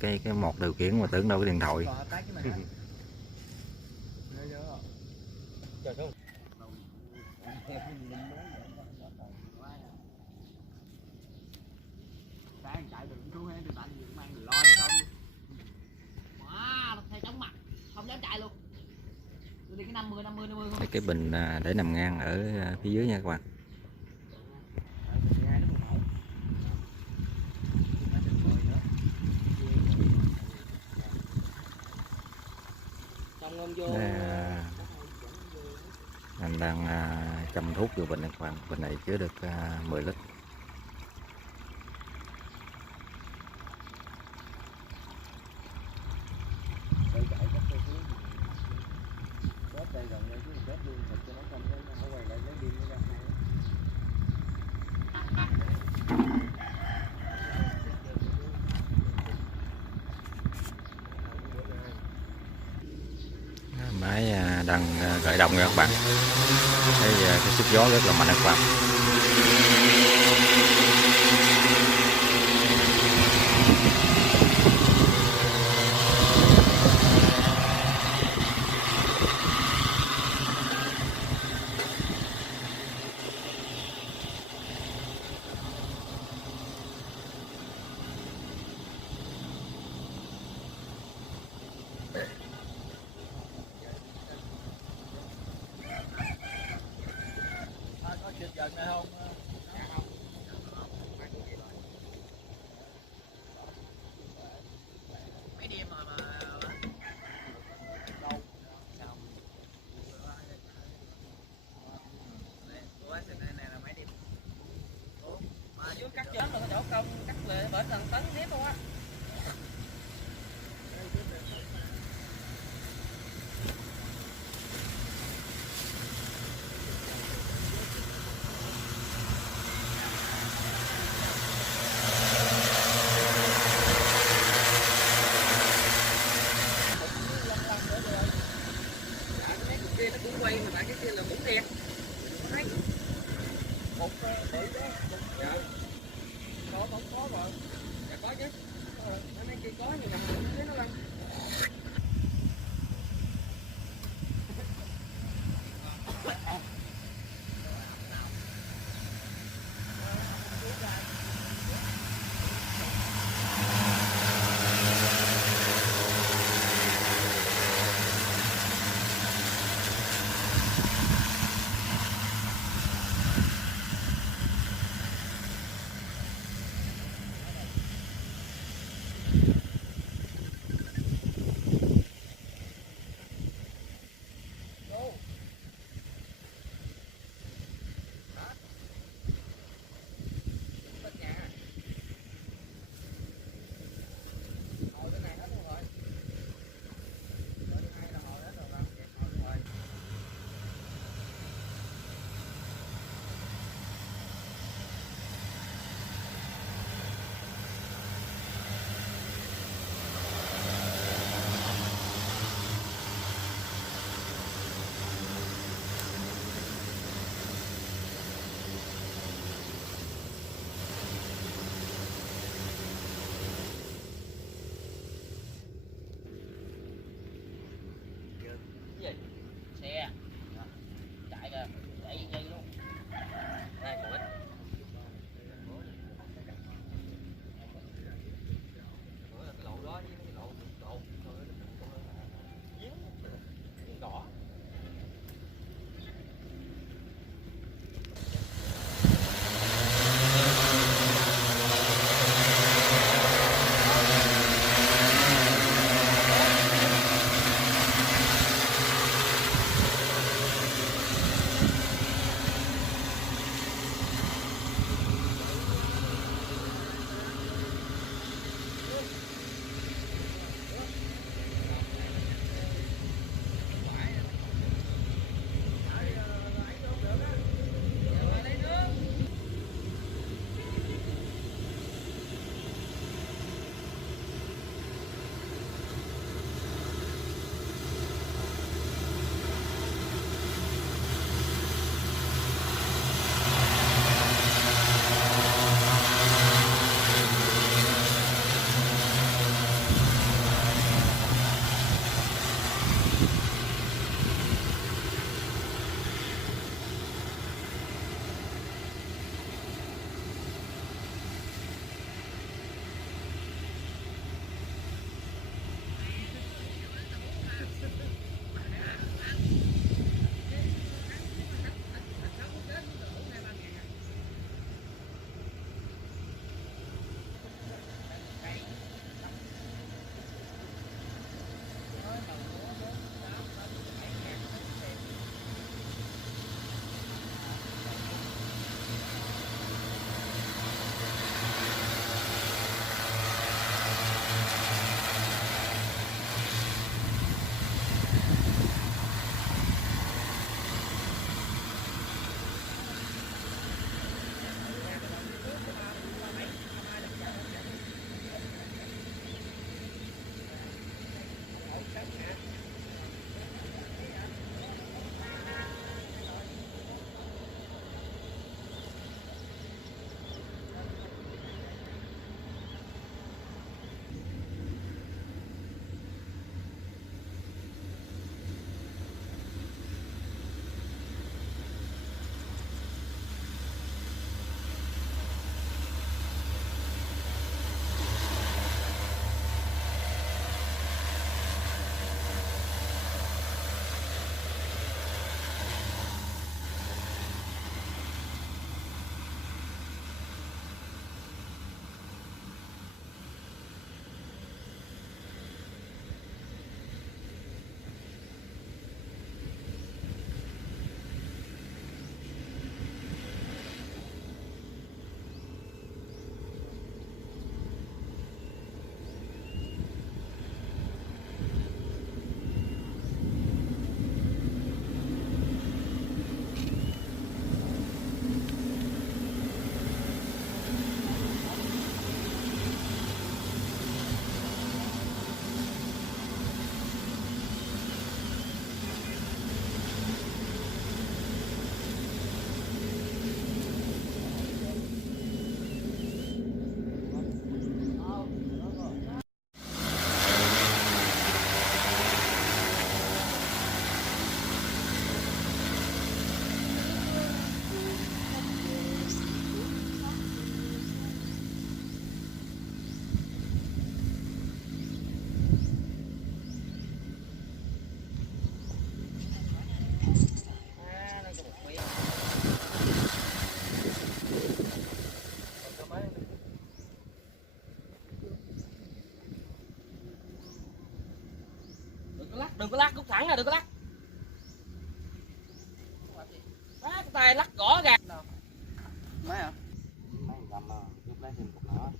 cái một điều khiển mà tưởng đâu cái điện thoại. chạy đường xuống hết từ tận mang lo xong. Wow, thầy chóng mặt, không dám chạy luôn. Tôi đi cái 50 không? Cái bình để nằm ngang ở phía dưới nha các bạn. Anh đang châm thuốc vô bình này các bạn. Bình này chứa được 10 lít. Máy đang khởi động nha các bạn. Cái sức gió rất là mạnh các bạn. Cắt chết rồi chỗ công cắt về bển lần tấn tiếp luôn á. Nó cũng quay mà tại cái kia là cũng đẹp. Đấy. Một bự đó. Dạ. Không có rồi. Dạ có chứ. Ở mấy kia có nhưng mà không thấy nó lăn. đừng có lắc, cút thẳng ra, đừng có lắc. Má cái tay lắc gõ gà. Mấy hả? mấy gầm giúp lấy thêm cục nữa.